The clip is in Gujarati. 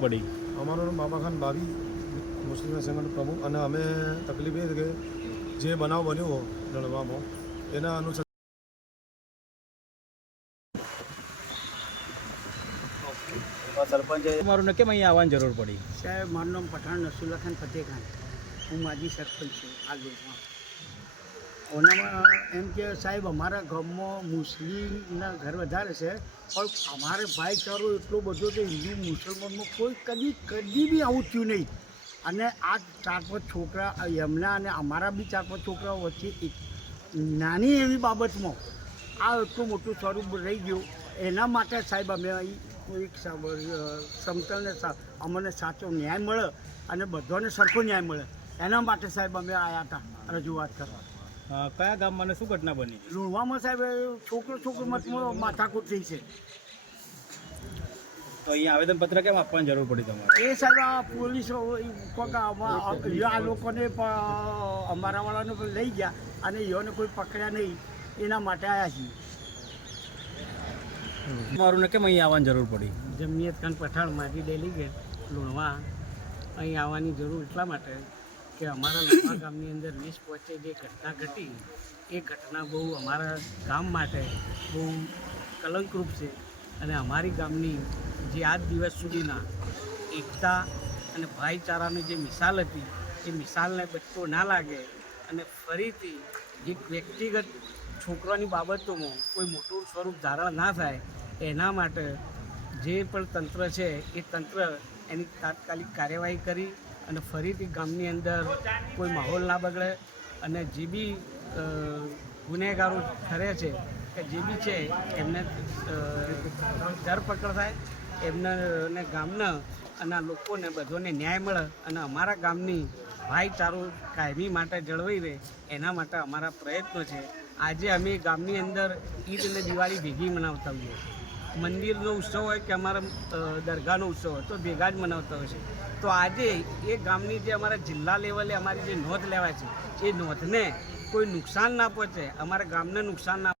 પડી. અમારો મામા ખાન ભાભી મુસ્લિમ સંગઠન પ્રમુખ. અને અમે તકલીફ એ કે જે બનાવ બન્યો લડવામાં એના અનુસર સરપંચ મારું ને કેમ અહીંયા આવવાની જરૂર પડી. સાહેબ મારું નામ પઠાણ નસુલ્લા ખાન ફતેહ ખાન હું માજી સરપંચ છું આ લોકમાં ઓનામાં એમ કે સાહેબ અમારા ગામમાં મુસ્લિમના ઘર વધારે છે પણ અમારે ભાઈચારો એટલો બધો કે હિન્દુ મુસલમાનમાં કોઈ કદી કદી બી આવું થયું નહીં. અને આ ચાર પાંચ છોકરા એમના અને અમારા બી ચાર પાંચ છોકરાઓ વચ્ચે એક નાની એવી બાબતમાં આ એટલું મોટું સ્વરૂપ રહી ગયું. એના માટે સાહેબ અમે એક સમતલને અમને સાચો ન્યાય મળે અને બધાને સરખો ન્યાય મળે. એના માટે સાહેબ અમે આવ્યા હતા રજૂઆત કરવા. કયા ગામમાં શું ઘટના બની? લુણવામાં સાહેબ છોકરો છોકરો મતમાં માથાકૂટ થઈ છે. તો અહીંયા આવેદનપત્ર કેમ આપવાની જરૂર પડી તમારે? એ સાહેબ આ પોલીસો આ લોકોને પણ અમારા વાળાને પણ લઈ ગયા અને યોને કોઈ પકડ્યા નહીં. એના માટે આવ્યા છીએ. મારું ને કેમ અહીંયા આવવાની જરૂર પડી? જમિયત ખાન પઠાણ મારી ડેલી ગેટ લોણવા. અહીં આવવાની જરૂર એટલા માટે કે અમારા લુણવા ગામની અંદર વીસ પહોંચે જે ઘટના ઘટી એ ઘટના બહુ અમારા ગામ માટે બહુ કલંકરૂપ છે. અને અમારી ગામની જે આજ દિવસ સુધીના એકતા અને ભાઈચારાની જે મિસાલ હતી, એ મિસાલને બચકો ના લાગે અને ફરીથી એક વ્યક્તિગત છોકરાની બાબતોમાં કોઈ મોટું સ્વરૂપ ધારણ ના થાય, એના માટે જે પણ તંત્ર છે, એ તંત્ર એની તાત્કાલિક કાર્યવાહી કરી અને ફરીથી ગામની અંદર કોઈ માહોલ ના બગડે અને જે બી ગુનેગારો ઠરે છે કે જે બી છે, એમને ધરપકડ થાય એમને અને ગામના અને લોકોને બધોને ન્યાય મળે અને અમારા ગામની ભાઈચારો કાયમી માટે જળવાઈ રહે, એના માટે અમારા પ્રયત્નો છે. આજે અમે ગામની અંદર ઈદ અને દિવાળી ભેગી મનાવતા હોઈએ. મંદિરનો ઉત્સવ હોય કે અમારા દરગાહનો ઉત્સવ હોય તો ભેગા જ મનાવતા હોય છે. તો આજે એ ગામની જે અમારા જિલ્લા લેવલે અમારી જે નોંધ લેવાય છે, એ નોંધને કોઈ નુકસાન ના પહોંચે, અમારા ગામને નુકસાન ના